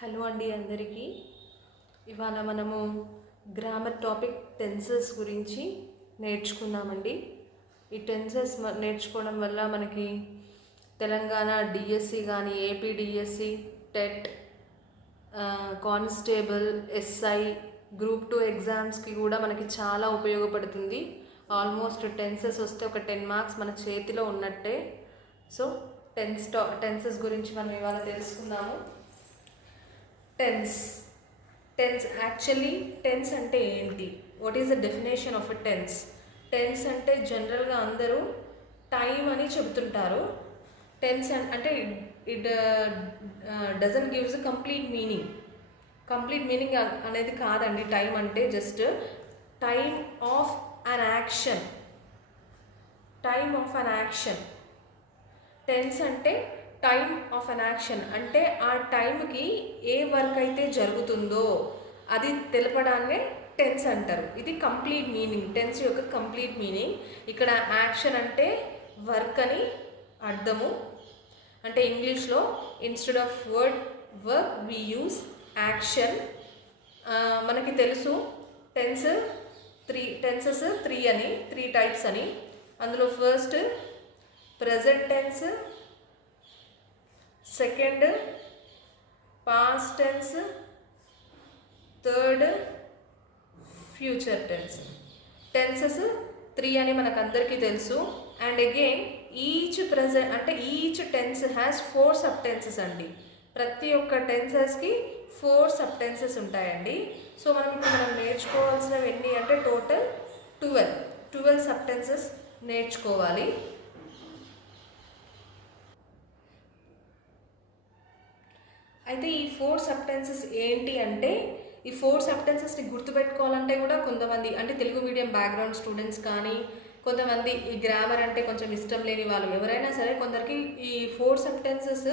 Hello అండి అందరికీ. ఇవాళ మనము గ్రామర్ టాపిక్ టెన్సెస్ గురించి నేర్చుకుందామండి. ఈ టెన్సెస్ నేర్చుకోవడం వల్ల మనకి తెలంగాణ డిఎస్సి కానీ AP DSC, TET, constable, SI, group 2 ఎగ్జామ్స్కి కూడా మనకి చాలా ఉపయోగపడుతుంది. ఆల్మోస్ట్ టెన్సెస్ వస్తే ఒక 10 మార్క్స్ మన చేతిలో ఉన్నట్టే. సో టెన్సెస్ గురించి మనం ఇవాళ తెలుసుకుందాము. టెన్స్ యాక్చువల్లీ టెన్స్ అంటే ఏంటి? What is the definition of a tense? Tense అంటే జనరల్గా అందరూ టైం అని చెబుతుంటారు. టెన్స్ అంటే it doesn't gives complete meaning అనేది కాదండి. టైం అంటే just time of an action. Tense అంటే టైమ్ ఆఫ్ అన్ యాక్షన్ అంటే ఆ టైంకి ఏ వర్క్ అయితే జరుగుతుందో అది తెలపడాన్నే టెన్స్ అంటారు. ఇది కంప్లీట్ మీనింగ్, టెన్స్ యొక్క కంప్లీట్ మీనింగ్. ఇక్కడ యాక్షన్ అంటే వర్క్ అని అర్థము. అంటే ఇంగ్లీష్లో instead of work we use action. మనకి తెలుసు టెన్సెస్ త్రీ టైప్స్ అని. అందులో first present tense, second past tense, third future tense. Tenses 3 అని మనకు అందరికీ తెలుసు. And again each tense has 4 sub tenses అండి. ప్రతి ఒక్క టెన్సెస్కి 4 సబ్ టెన్సెస్ ఉంటాయండి. సో మనం నేర్చుకోవాల్సినవి ఎన్ని అంటే టోటల్ 12 సబ్ టెన్సెస్ నేర్చుకోవాలి. అయితే ఈ 4 సబ్ టెన్సెస్ ఏంటి అంటే, ఈ 4 సబ్ టెన్సెస్ని గుర్తుపెట్టుకోవాలంటే కూడా కొంతమంది అంటే తెలుగు మీడియం బ్యాక్గ్రౌండ్ స్టూడెంట్స్ కానీ, కొంతమంది ఈ గ్రామర్ అంటే కొంచెం ఇష్టం లేని వాళ్ళు ఎవరైనా సరే, కొందరికి ఈ 4 సబ్ టెన్సెస్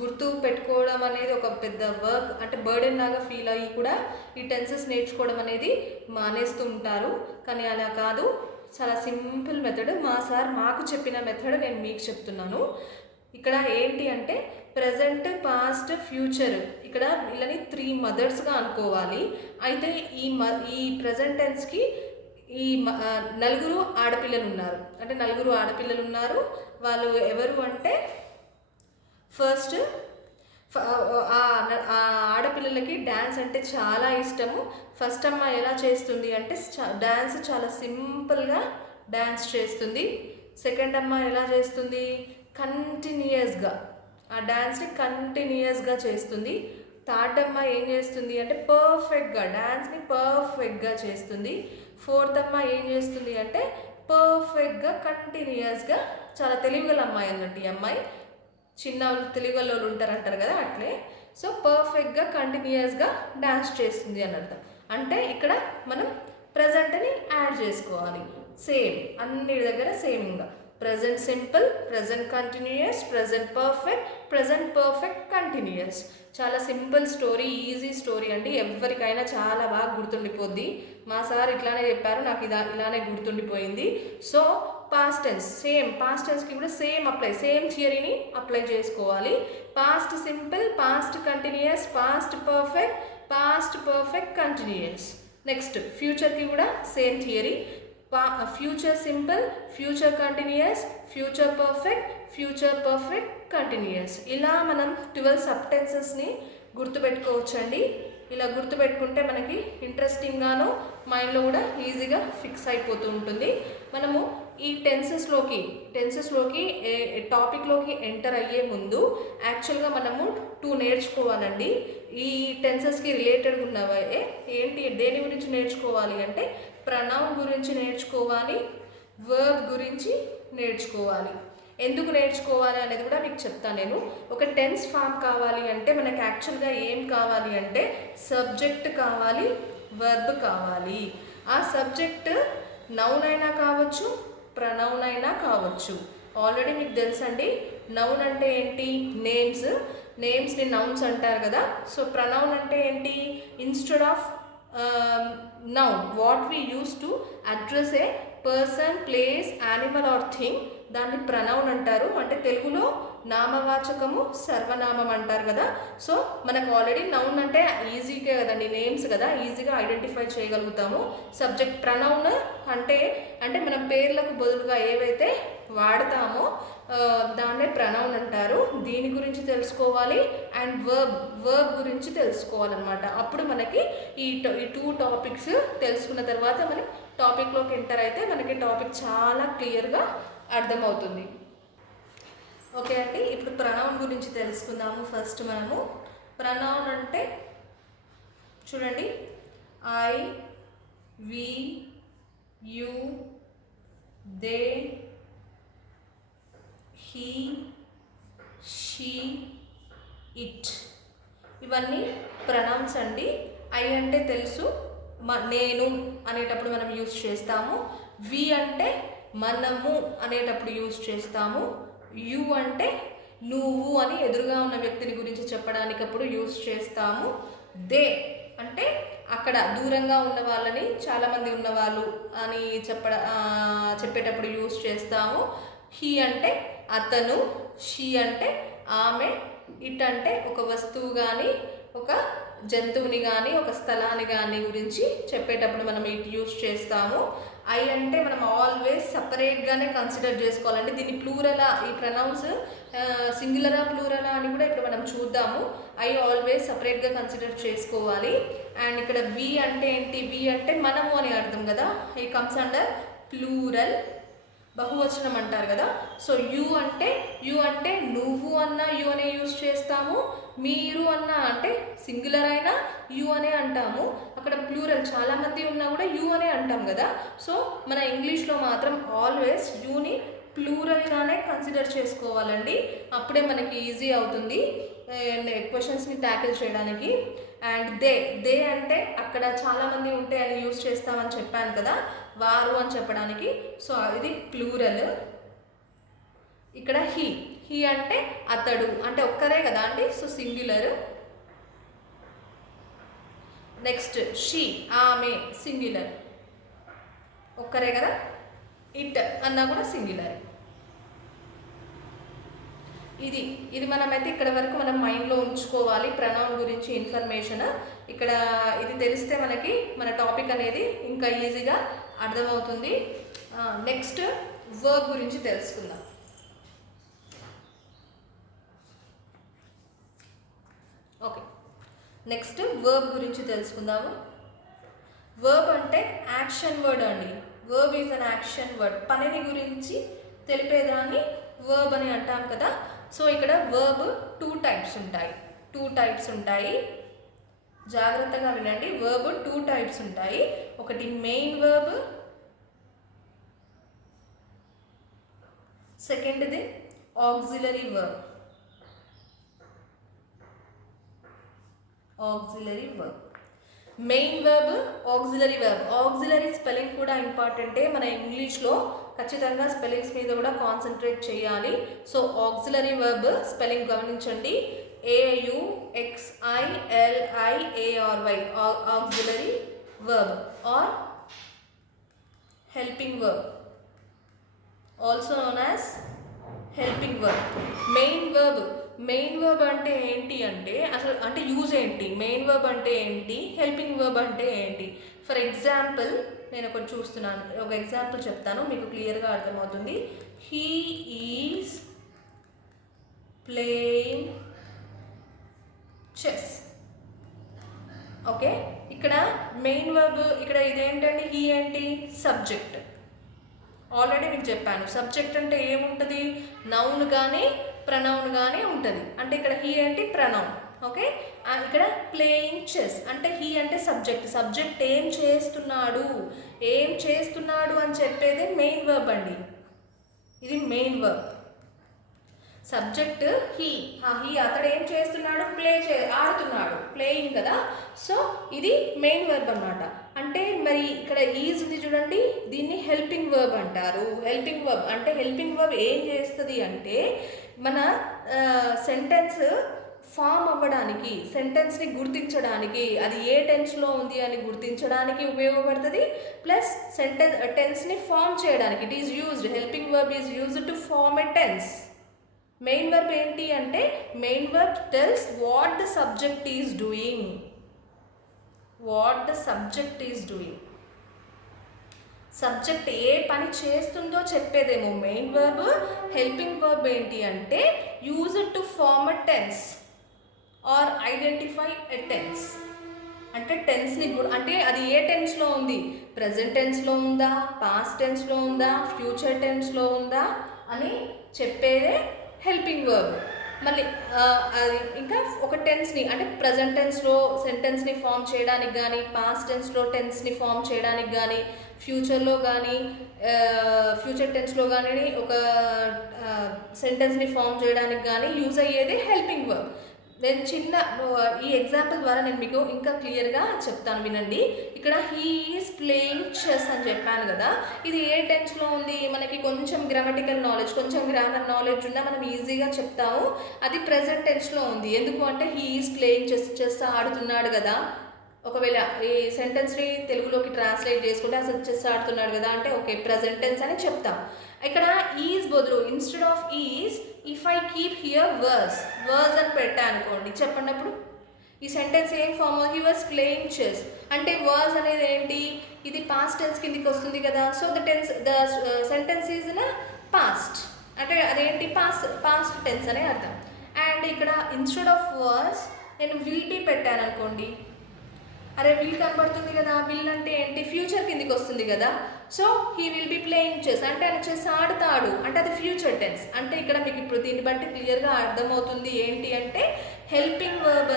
గుర్తు పెట్టుకోవడం అనేది ఒక పెద్ద వర్క్ అంటే బర్డెన్ లాగా ఫీల్ అయ్యి కూడా ఈ టెన్సెస్ నేర్చుకోవడం అనేది మానేస్తూ ఉంటారు. కానీ అలా కాదు, చాలా సింపుల్ మెథడ్. మా సార్ మాకు చెప్పిన మెథడ్ నేను మీకు చెప్తున్నాను. ఇక్కడ ఏంటి అంటే ప్రజెంట్, పాస్ట్, ఫ్యూచర్. ఇక్కడ వీళ్ళని 3 మదర్స్గా అనుకోవాలి. అయితే ఈ ప్రజెంట్ టెన్స్కి ఈ 4 ఆడపిల్లలు ఉన్నారు. అంటే 4 ఆడపిల్లలు ఉన్నారు. వాళ్ళు ఎవరు అంటే ఫస్ట్ ఆ ఆడపిల్లలకి డ్యాన్స్ అంటే చాలా ఇష్టము. ఫస్ట్ అమ్మాయి ఎలా చేస్తుంది అంటే డ్యాన్స్ చాలా సింపుల్గా డ్యాన్స్ చేస్తుంది. సెకండ్ అమ్మాయి ఎలా చేస్తుంది? కంటిన్యూయస్గా ఆ డ్యాన్స్ని కంటిన్యూయస్గా చేస్తుంది. థర్డ్ అమ్మాయి ఏం చేస్తుంది అంటే డ్యాన్స్ని పర్ఫెక్ట్గా చేస్తుంది. ఫోర్త్ అమ్మాయి ఏం చేస్తుంది అంటే పర్ఫెక్ట్గా కంటిన్యూయస్గా, చాలా తెలివిగల అమ్మాయి అన్నట్టు. ఈ అమ్మాయి చిన్న తెలివిగల వాళ్ళు ఉంటారంటారు కదా, అట్లే. సో పర్ఫెక్ట్గా కంటిన్యూయస్గా డ్యాన్స్ చేస్తుంది అని అర్థం. అంటే ఇక్కడ మనం ప్రజెంట్ని యాడ్ చేసుకోవాలి. సేమ్ అన్ని దగ్గర సేమ్గా present simple, present continuous, present perfect continuous. చాలా సింపుల్ స్టోరీ, ఈజీ స్టోరీ అండి. ఎవరికైనా చాలా బాగా గుర్తుండిపోద్ది. మా సార్ ఇట్లానే చెప్పారు, నాకు ఇలానే గుర్తుండిపోయింది. సో పాస్ట్ టెన్స్కి కూడా సేమ్ థియరీని అప్లై చేసుకోవాలి. Past simple, past continuous, past perfect continuous. Next ఫ్యూచర్కి కూడా same theory. Future simple, future continuous, future perfect continuous. ఇలా మనం 12 సబ్ టెన్సెస్ని గుర్తుపెట్టుకోవచ్చండి. ఇలా గుర్తుపెట్టుకుంటే మనకి ఇంట్రెస్టింగ్గాను మైండ్లో కూడా ఈజీగా ఫిక్స్ అయిపోతూ ఉంటుంది. మనము ఈ టెన్సెస్లోకి టాపిక్లోకి ఎంటర్ అయ్యే ముందు యాక్చువల్గా మనము 2 నేర్చుకోవాలండి. ఈ టెన్సెస్కి రిలేటెడ్గా ఉన్నవే ఏంటి, దేని గురించి నేర్చుకోవాలి అంటే ప్రనౌన్ గురించి నేర్చుకోవాలి, వర్బ్ గురించి నేర్చుకోవాలి. ఎందుకు నేర్చుకోవాలి అనేది కూడా మీకు చెప్తాను నేను. ఒక టెన్స్ ఫామ్ కావాలి అంటే మనకు యాక్చువల్గా ఏం కావాలి అంటే సబ్జెక్ట్ కావాలి, వర్బ్ కావాలి. ఆ సబ్జెక్ట్ నౌన్ అయినా కావచ్చు, ప్రనౌన్ అయినా కావచ్చు. ఆల్రెడీ మీకు తెలుసండి, నౌన్ అంటే ఏంటి? నేమ్స్ని నౌన్స్ అంటారు కదా. సో ప్రనౌన్ అంటే ఏంటి? Instead of noun what we use to address a person, place, animal or thing, దాన్ని ప్రనౌన్ అంటారు. అంటే తెలుగులో నామవాచకము, సర్వనామం అంటారు కదా. సో మనకు ఆల్రెడీ నౌన్ అంటే ఈజీగా కదండి, నేమ్స్ కదా, ఈజీగా ఐడెంటిఫై చేయగలుగుతాము. సబ్జెక్ట్ ప్రనౌన్ అంటే అంటే మనం పేర్లకు బదులుగా ఏవైతే వాడతామో దాన్నే ప్రనౌన్ అంటారు. దీని గురించి తెలుసుకోవాలి. అండ్ వర్బ్ గురించి తెలుసుకోవాలన్నమాట. అప్పుడు మనకి ఈ 2 టాపిక్స్ తెలుసుకున్న తర్వాత మనం టాపిక్లోకి ఎంటర్ అయితే మనకి టాపిక్ చాలా క్లియర్గా అర్థమవుతుంది. ఓకే అండి, ఇప్పుడు ప్రనౌన్ గురించి తెలుసుకుందాము. ఫస్ట్ మనము ప్రనౌన్ అంటే చూడండి, I, we, you, they, he, she, it, ఇవన్నీ ప్రనౌన్స్ అండి. ఐ అంటే తెలుసు, నేను అనేటప్పుడు మనం యూజ్ చేస్తాము. వి అంటే మనము అనేటప్పుడు యూజ్ చేస్తాము. యు అంటే నువ్వు అని ఎదురుగా ఉన్న వ్యక్తిని గురించి చెప్పడానికి అప్పుడు యూజ్ చేస్తాము. దే అంటే అక్కడ దూరంగా ఉన్న వాళ్ళని, చాలామంది ఉన్నవాళ్ళు అని చెప్పేటప్పుడు యూజ్ చేస్తాము. హీ అంటే అతను, షీ అంటే ఆమె, ఇట్ అంటే ఒక వస్తువు కానీ ఒక జంతువుని కానీ ఒక స్థలాన్ని కానీ గురించి చెప్పేటప్పుడు మనం ఇట్ యూజ్ చేస్తాము. ఐ అంటే మనం ఆల్వేస్ సపరేట్గానే కన్సిడర్ చేసుకోవాలంటే దీన్ని ప్లూరలా, ఈ ప్రనౌన్స్ సింగులరా ప్లూరలా అని కూడా ఇప్పుడు మనం చూద్దాము. ఐ ఆల్వేస్ సపరేట్గా కన్సిడర్ చేసుకోవాలి. అండ్ ఇక్కడ వి అంటే ఏంటి, వి అంటే మనము అని అర్థం కదా, ఈ కమ్స్ అండర్ ప్లూరల్, బహువచనం అంటారు కదా. సో యు అంటే నువ్వు అన్నా యు అనే యూజ్ చేస్తాము, మీరు అన్నా అంటే సింగులర్ అయినా యు అనే అంటాము. అక్కడ ప్లూరల్ చాలామంది ఉన్నా కూడా యు అనే అంటాం కదా. సో మన ఇంగ్లీష్లో మాత్రం ఆల్వేస్ యుని ప్లూరల్గానే కన్సిడర్ చేసుకోవాలండి. అప్పుడే మనకి ఈజీ అవుతుంది క్వశ్చన్స్ని ట్యాకిల్ చేయడానికి. అండ్ దే అంటే అక్కడ చాలామంది ఉంటే అని యూజ్ చేస్తామని చెప్పాను కదా, వారు అని చెప్పడానికి. సో ఇది ప్లూరల్. ఇక్కడ హీ అంటే అతడు, అంటే ఒక్కరే కదా అండి, సో సింగులర్. నెక్స్ట్ షీ, ఆమె, సింగులర్, ఒక్కరే కదా. ఇట్ అన్నా కూడా సింగులర్. ఇది మనమైతే ఇక్కడ వరకు మనం మైండ్లో ఉంచుకోవాలి ప్రనౌన్ గురించి ఇన్ఫర్మేషన్. ఇక్కడ ఇది తెలిస్తే మనకి మన టాపిక్ అనేది ఇంకా ఈజీగా అర్థమవుతుంది. నెక్స్ట్ వర్బ్ గురించి తెలుసుకుందాం. ఓకే, నెక్స్ట్ వర్బ్ గురించి తెలుసుకుందాము. వర్బ్ అంటే యాక్షన్ వర్డ్ అండి. Verb is an action word. పనిని గురించి తెలిపేదాన్ని వర్బ్ అని అంటాం కదా. సో ఇక్కడ వర్బ్ 2 టైప్స్ ఉంటాయి. జాగ్రత్తగా వినండి. వర్బ్ 2 టైప్స్ ఉంటాయి. ఒకటి మెయిన్ వర్బ్, సెకండ్ది auxiliary verb. Main verb, auxiliary verb. Auxiliary spelling కూడా ఇంపార్టెంటే. మన ఇంగ్లీష్లో ఖచ్చితంగా స్పెల్లింగ్స్ మీద కూడా కాన్సన్ట్రేట్ చేయాలి. సో ఆక్సిలరీ వర్బ్ స్పెల్లింగ్ గమనించండి, AUXILIARY, auxiliary verb or helping verb, also known as helping verb. Main verb అంటే ఏంటి అంటే అసలు అంటే యూజ్ ఏంటి, మెయిన్ వర్బ్ అంటే ఏంటి, హెల్పింగ్ వర్బ్ అంటే ఏంటి. ఫర్ ఎగ్జాంపుల్ నేను ఒకటి చూస్తున్నాను, ఒక ఎగ్జాంపుల్ చెప్తాను, మీకు క్లియర్గా అర్థమవుతుంది. He is playing chess. Okay, ఇక్కడ మెయిన్ వర్బ్, ఇక్కడ ఇదేంటండి, హీ ఏంటి, సబ్జెక్ట్. ఆల్రెడీ మీకు చెప్పాను, సబ్జెక్ట్ అంటే ఏముంటుంది, నౌన్ కానీ ప్రనౌన్ కానీ ఉంటుంది. అంటే ఇక్కడ హీ అంటే ప్రనౌన్. ఓకే, ఇక్కడ ప్లేయింగ్ చెస్ అంటే హీ అంటే సబ్జెక్ట్ ఏం చేస్తున్నాడు అని చెప్పేదే మెయిన్ వర్బ్ అండి. ఇది మెయిన్ వర్బ్. సబ్జెక్ట్ హీ అతడు ఏం చేస్తున్నాడు, ఆడుతున్నాడు, ప్లేయింగ్ కదా. సో ఇది మెయిన్ వర్బ్ అన్నమాట. అంటే మరి ఇక్కడ ఈజ్ ఉంది చూడండి, దీన్ని హెల్పింగ్ వర్బ్ అంటారు. హెల్పింగ్ వర్బ్ అంటే హెల్పింగ్ వర్బ్ ఏం చేస్తుంది అంటే మన సెంటెన్స్ ఫామ్ అవ్వడానికి, సెంటెన్స్ని గుర్తించడానికి, అది ఏ టెన్స్లో ఉంది అని గుర్తించడానికి ఉపయోగపడుతుంది. ప్లస్ టెన్స్ని ఫామ్ చేయడానికి it is used, helping verb is used to form a tense. Main verb ఏంటి అంటే main verb tells what the subject is doing. What the subject is doing. Subject ఏ పని చేస్తుందో చెప్పేదేమో మెయిన్ వర్బ్. హెల్పింగ్ వర్బ్ ఏంటి అంటే use it to form a tense or identify a tense. అంటే టెన్స్ని అంటే అది ఏ టెన్స్లో ఉంది, ప్రజెంట్ టెన్స్లో ఉందా, పాస్ట్ టెన్స్లో ఉందా, ఫ్యూచర్ టెన్స్లో ఉందా అని చెప్పేదే హెల్పింగ్ వర్బ్. మళ్ళీ అది ఇంకా ఒక టెన్స్ని అంటే ప్రజెంట్ టెన్స్లో సెంటెన్స్ని ఫామ్ చేయడానికి కానీ, పాస్ట్ టెన్స్లో టెన్స్ని ఫామ్ చేయడానికి కానీ, ఫ్యూచర్లో కానీ ఫ్యూచర్ టెన్స్లో కానీ ఒక సెంటెన్స్ని ఫామ్ చేయడానికి కానీ యూజ్ అయ్యేది హెల్పింగ్ వర్బ్. నేను చిన్న ఈ ఎగ్జాంపుల్ ద్వారా నేను మీకు ఇంకా క్లియర్గా చెప్తాను వినండి. ఇక్కడ హీ ఈజ్ ప్లేయింగ్ చెస్ అని చెప్పాను కదా, ఇది ఏ టెన్స్లో ఉంది, మనకి కొంచెం గ్రామటికల్ నాలెడ్జ్, కొంచెం గ్రామర్ నాలెడ్జ్ ఉన్నా మనం ఈజీగా చెప్తాము. అది ప్రెజెంట్ టెన్స్లో ఉంది. ఎందుకు అంటే he is playing chess, chess ఆడుతున్నాడు కదా. ఒకవేళ ఈ సెంటెన్స్ని తెలుగులోకి ట్రాన్స్లేట్ చేసుకుంటే అసలు చెస్ ఆడుతున్నాడు కదా అంటే ఓకే ప్రెజెంట్ టెన్స్ అని చెప్తాం. ఇక్కడ ఈజ్ బదులు instead of is if I keep here was, was అని పెట్టా అనుకోండి, చెప్పండి అప్పుడు ఈ సెంటెన్స్ ఏం form, he was playing chess అంటే వర్స్ అనేది ఏంటి, ఇది పాస్ట్ టెన్స్ కిందికి వస్తుంది కదా. So the sentence is in past అంటే అదేంటి పాస్ట్ టెన్స్ అనే అర్థం. అండ్ ఇక్కడ ఇన్స్టెడ్ ఆఫ్ వర్స్ నేను విల్ బీ పెట్టాను అనుకోండి, అరే విల్ కనబడుతుంది కదా, విల్ అంటే ఏంటి ఫ్యూచర్ కిందికి వస్తుంది కదా. So he will be playing chess అంటే ఆయన చెస్ ఆడుతాడు అంటే అది ఫ్యూచర్ టెన్స్. అంటే ఇక్కడ మీకు ఇప్పుడు దీన్ని బట్టి క్లియర్గా అర్థమవుతుంది ఏంటి అంటే హెల్పింగ్ వర్బ్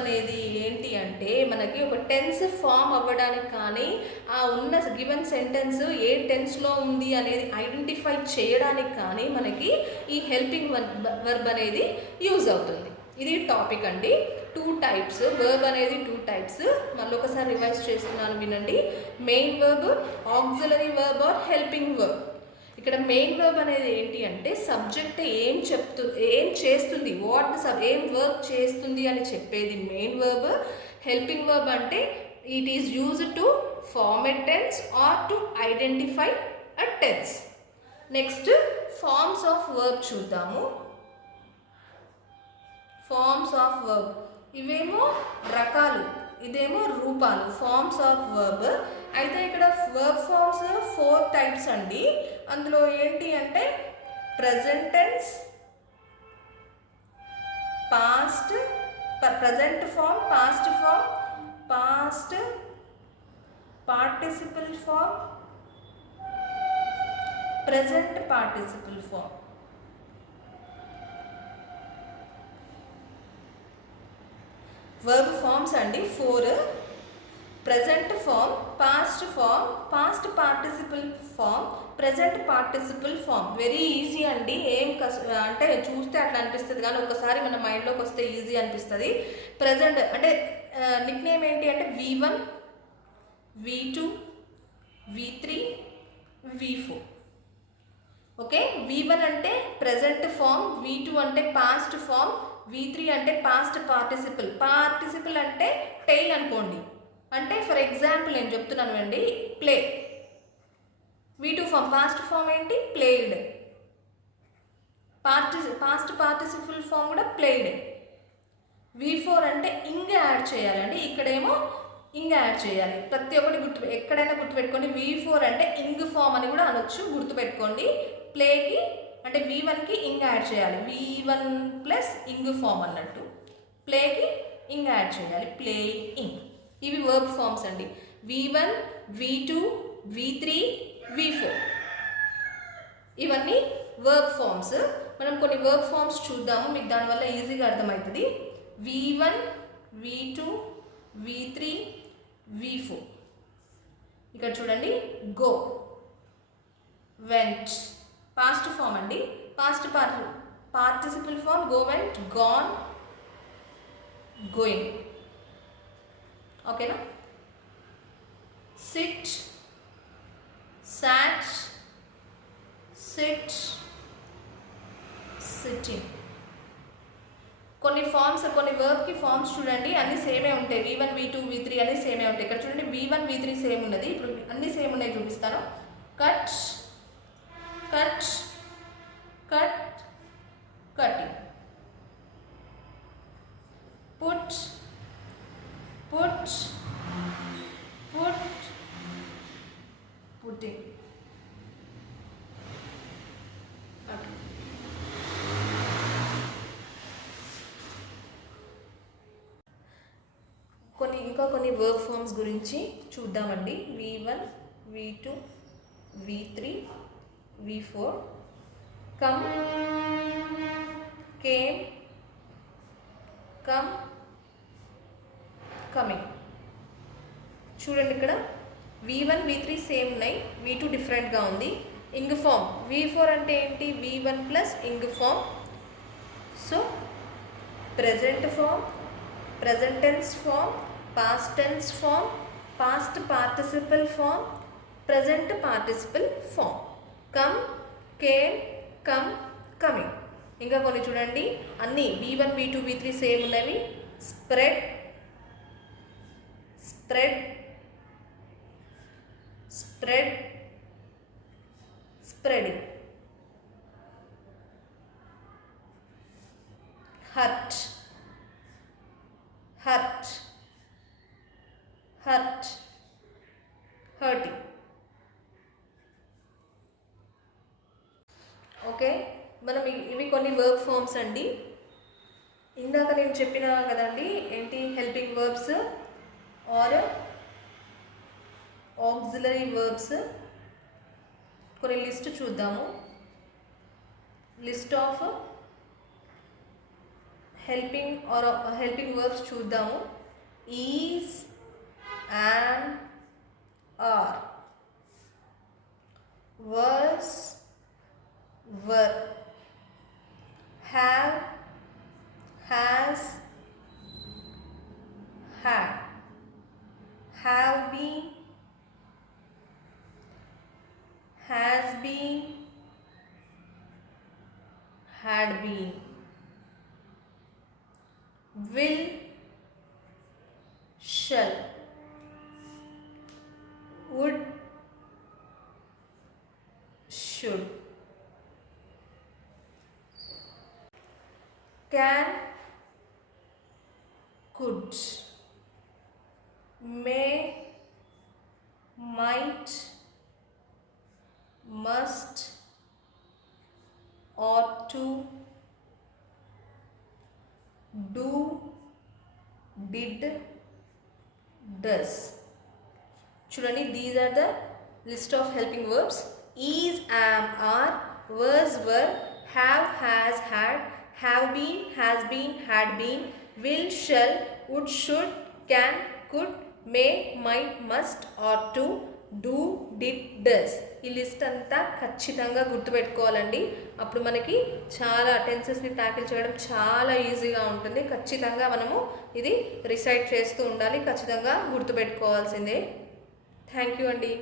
అనేది ఏంటి అంటే మనకి ఒక టెన్స్ ఫామ్ అవ్వడానికి కానీ ఆ ఉన్న గివెన్ సెంటెన్స్ ఏ టెన్స్లో ఉంది అనేది ఐడెంటిఫై చేయడానికి కానీ మనకి ఈ హెల్పింగ్ వర్బ్ అనేది యూజ్ అవుతుంది. ఇది టాపిక్ అండి. 2 టైప్స్ వర్బ్ అనేది 2 టైప్స్. మళ్ళీ ఒకసారి రివైజ్ చేస్తున్నాను వినండి. Main verb, auxiliary verb or helping verb. ఇక్కడ మెయిన్ వర్బ్ అనేది ఏంటి అంటే సబ్జెక్ట్ ఏం చేస్తుంది, ఏం వర్క్ చేస్తుంది అని చెప్పేది మెయిన్ వర్బ్. హెల్పింగ్ వర్బ్ అంటే it is used to form a tense or to identify a tense. Next forms of verb చూద్దాము. ఫార్మ్స్ ఆఫ్ వర్బ్ ఇవేమో రకాలు, ఇదేమో రూపాలు. ఫార్మ్స్ ఆఫ్ వర్బ్ అయితే ఇక్కడ వర్బ్ ఫార్మ్స్ 4 టైప్స్ అండి. అందులో ఏంటి అంటే present tense, past, present form, past form, past participle form, present participle form. Verb forms అండి 4. Present form, past form, past participle form, present participle form. Very easy అండి. అంటే చూస్తే అట్లా అనిపిస్తుంది కానీ ఒకసారి మన మైండ్లోకి వస్తే ఈజీ అనిపిస్తుంది. ప్రజెంట్ అంటే నిక్ నేమ్ ఏంటి అంటే V1, V2, V3, V4. Okay, V1 అంటే ప్రజెంట్ ఫార్మ్, V2 అంటే పాస్ట్ ఫార్మ్, V3 అంటే పాస్ట్ పార్టిసిపల్ అంటే టెయిల్ అనుకోండి. అంటే ఫర్ ఎగ్జాంపుల్ నేను చెప్తున్నాను అండి, play. V2 form, past form ఏంటి ప్లేడ్, పాస్ట్ పార్టిసిపల్ ఫార్మ్ కూడా ప్లేడ్. V4 అంటే ఇంగ్ యాడ్ చేయాలండి, ఇక్కడేమో ఇంగ్ యాడ్ చేయాలి. ప్రతి ఒక్కటి ఎక్కడైనా గుర్తుపెట్టుకోండి. V4 అంటే ఇంగ్ ఫార్మ్ అని కూడా అనొచ్చు, గుర్తుపెట్టుకోండి. ప్లేకి అంటే V1కి ఇంగ్ యాడ్ చేయాలి, V1 ప్లస్ ఇంగ్ ఫామ్ అన్నట్టు. ప్లేకి ఇంగ్ యాడ్ చేయాలి, ప్లేయింగ్. ఇవి వర్బ్ ఫార్మ్స్ అండి. V1, V2, V3, V4 ఇవన్నీ వర్బ్ ఫార్మ్స్. మనం కొన్ని వర్బ్ ఫార్మ్స్ చూద్దాము, మీకు దానివల్ల ఈజీగా అర్థమవుతుంది. V1, V2, V3, V4. ఇక్కడ చూడండి, గో, వెంట్ పాస్ట్ ఫామ్ అండి. Past participle form go, went, gone, going. ఓకేనా. Sit, sat, sit, sitting. కొన్ని ఫార్మ్స్, కొన్ని వర్బ్కి ఫార్మ్స్ చూడండి అన్నీ సేమే ఉంటాయి. V1, V2, V3 అన్నీ సేమే ఉంటాయి. ఇక్కడ చూడండి V1, V3 సేమ్ ఉన్నది. ఇప్పుడు అన్నీ సేమ్ ఉన్నాయి, చూపిస్తాను. Cut, cut, cut, put, put, put, putting. Okay. కొన్ని వర్బ్ ఫార్మ్స్ గురించి చూద్దామండి. V1, V2, V3, V4. Come, came, come, coming. చూడండి ఇక్కడ V1, V3 సేమ్ ఉన్నాయి, V2 డిఫరెంట్గా ఉంది. ఇంగ్ ఫామ్ V4 అంటే ఏంటి? V1 plus ing form. So present form, present tense form, past tense form, past participle form, present participle form. Come, came, come, coming. ఇంకా కొన్ని చూడండి, అన్నీ V1, V2, V3 సేమ్ ఉన్నవి. Spread, spread, spread, spreading. Hurt, hurt, hurt, hurting. Okay, మనం ఇవి కొన్ని verb forms అండి. ఇందాక నేను చెప్పిన కదండి, ఏంటి helping verbs or auxiliary verbs. కొన్ని లిస్ట్ చూద్దాము. లిస్ట్ ఆఫ్ helping verbs చూద్దాము. Is, and, are, was, were, have, has, had, have been, has been, had been, will, shall, would, should, can, could, may, might, must, ought to, do, did, does. చూడండి, these are the list of helping verbs. Is, am, are, was, were, have, has, had, have been, has been, had been, will, shall, would, should, can, could, may, might, must, ought to, do, did, does. ఈ list అంతా ఖచ్చితంగా గుర్తుపెట్టుకోవాలండి. అప్పుడు మనకి చాలా టెన్సెస్ని tackle చేయడం చాలా ఈజీగా ఉంటుంది. ఖచ్చితంగా మనము ఇది రిసైట్ చేస్తూ ఉండాలి. ఖచ్చితంగా గుర్తుపెట్టుకోవాల్సిందే. థ్యాంక్ యూ అండి.